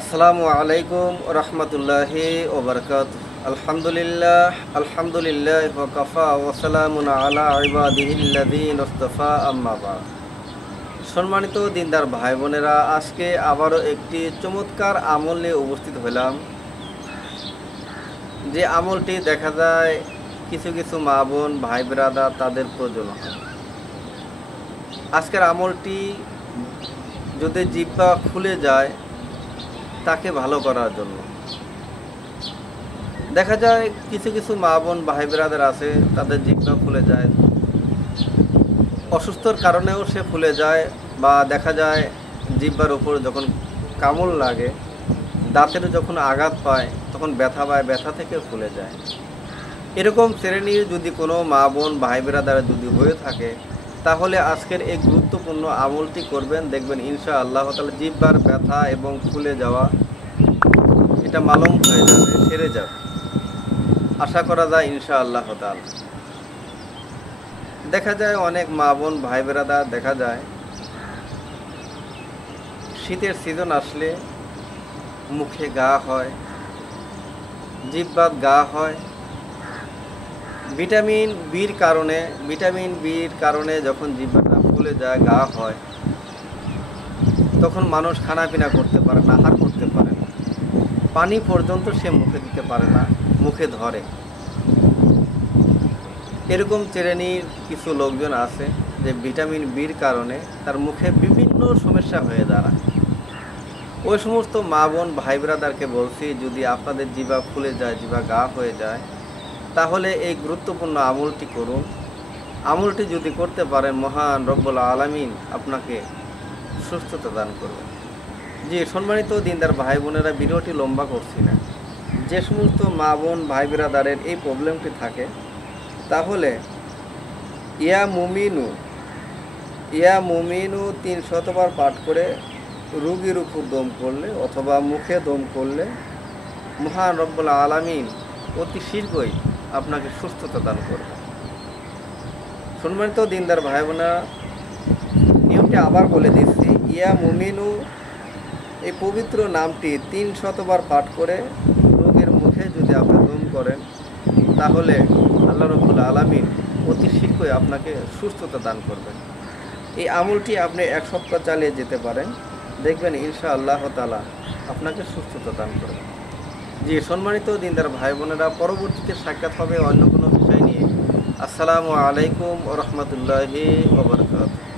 আসসালামু আলাইকুম রহমতুল্লাহি ওবরকাতুহু। আলহামদুলিল্লাহ ওয়া কাফা ওয়া সালামুন আলা ইবাদিহিল্লাযীনা ইসতাফা, আম্মা বা'দ। সম্মানিত দিনদার ভাই বোনেরা, আজকে আবারও একটি চমৎকার আমল নিয়ে উপস্থিত হলাম। যে আমলটি দেখা যায় কিছু কিছু মা বোন ভাই ব্রাদার তাদের প্রয়োজন হয়। আজকের আমলটি যদি জিহ্বা খুলে যায় তাকে ভালো করার জন্য। দেখা যায় কিছু কিছু মা বোন ভাই ব্রাদার আছে, তাদের জিহ্বা ফুলে যায়, অসুস্থর কারণেও সে ফুলে যায়, বা দেখা যায় জিহ্বার উপর যখন কামড় লাগে, দাঁতের যখন আঘাত পায় তখন ব্যথা পায়, ব্যথা থেকে ফুলে যায়। এরকম শ্রেণীর যদি কোনো মা বোন ভাই ব্রাদার যদি হয়ে থাকে, তাহলে আজকের এই গুরুত্বপূর্ণ আমলটি করবেন, দেখবেন ইনশাআল্লাহ তাআলা জিহ্বার ব্যথা এবং ফুলে যাওয়া এটা মালুম হয়ে যাবে, সেরে যাবে, আশা করা যায় ইনশাআল্লাহ তাআলা। দেখা যায় অনেক মা বোন ভাই ব্রাদার দেখা যায় শীতের সিজন আসলে মুখে ঘা হয়, জিহ্বাত ঘা হয়। ভিটামিন বির কারণে যখন জিহ্বাটা ফুলে যায়, ঘা হয়, তখন মানুষ খানাপিনা করতে পারে না, আহার করতে পারে না, পানি পর্যন্ত সে মুখে দিতে পারে না, মুখে ধরে। এরকম শ্রেণীর কিছু লোকজন আছে যে ভিটামিন বির কারণে তার মুখে বিভিন্ন সমস্যা হয়ে দাঁড়ায়। ওই সমস্ত মা বোন ভাই ব্রাদারকে বলছি, যদি আপনাদের জিহ্বা ফুলে যায়, জিহ্বা ঘা হয়ে যায়, তাহলে এই গুরুত্বপূর্ণ আমলটি করুন। আমলটি যদি করতে পারেন, মহান রব্বুল আলামিন আপনাকে সুস্থতা দান করবেন। জি সম্মানিত দিনদার ভাই বোনেরা, ভিডিওটি লম্বা করছি না। যে সমস্ত মা বোন ভাই ব্রাদারের এই প্রবলেমটি থাকে, তাহলে ইয়া মুমিনু ৩০০বার পাঠ করে রোগীর উপর দম করলে অথবা মুখে দম করলে মহান রব্বুল আলামিন অতি শীঘ্রই আপনাকে সুস্থতা দান করবে। সম্মানিত দিনদার ভাই বোনেরা, নিয়মটি আবার বলে দিচ্ছি। ইয়া মুমিনু এই পবিত্র নামটি ৩০০বার পাঠ করে রোগীর মুখে যদি আপনি দম করেন, তাহলে আল্লাহ রাব্বুল আলামিন অতি শীঘ্রই আপনাকে সুস্থতা দান করবেন। এই আমলটি আপনি ১ সপ্তাহ চালিয়ে যেতে পারেন, দেখবেন ইনশাআল্লাহ তাআলা আপনাকে সুস্থতা দান করবেন। জি সম্মানিত দিনদার ভাই বোনেরা, পরবর্তীতে সাক্ষাৎ হবে অন্য কোনো বিষয় নিয়ে। আসসালামু আলাইকুম ওয়া রাহমাতুল্লাহি ওয়া বারাকাতুহু।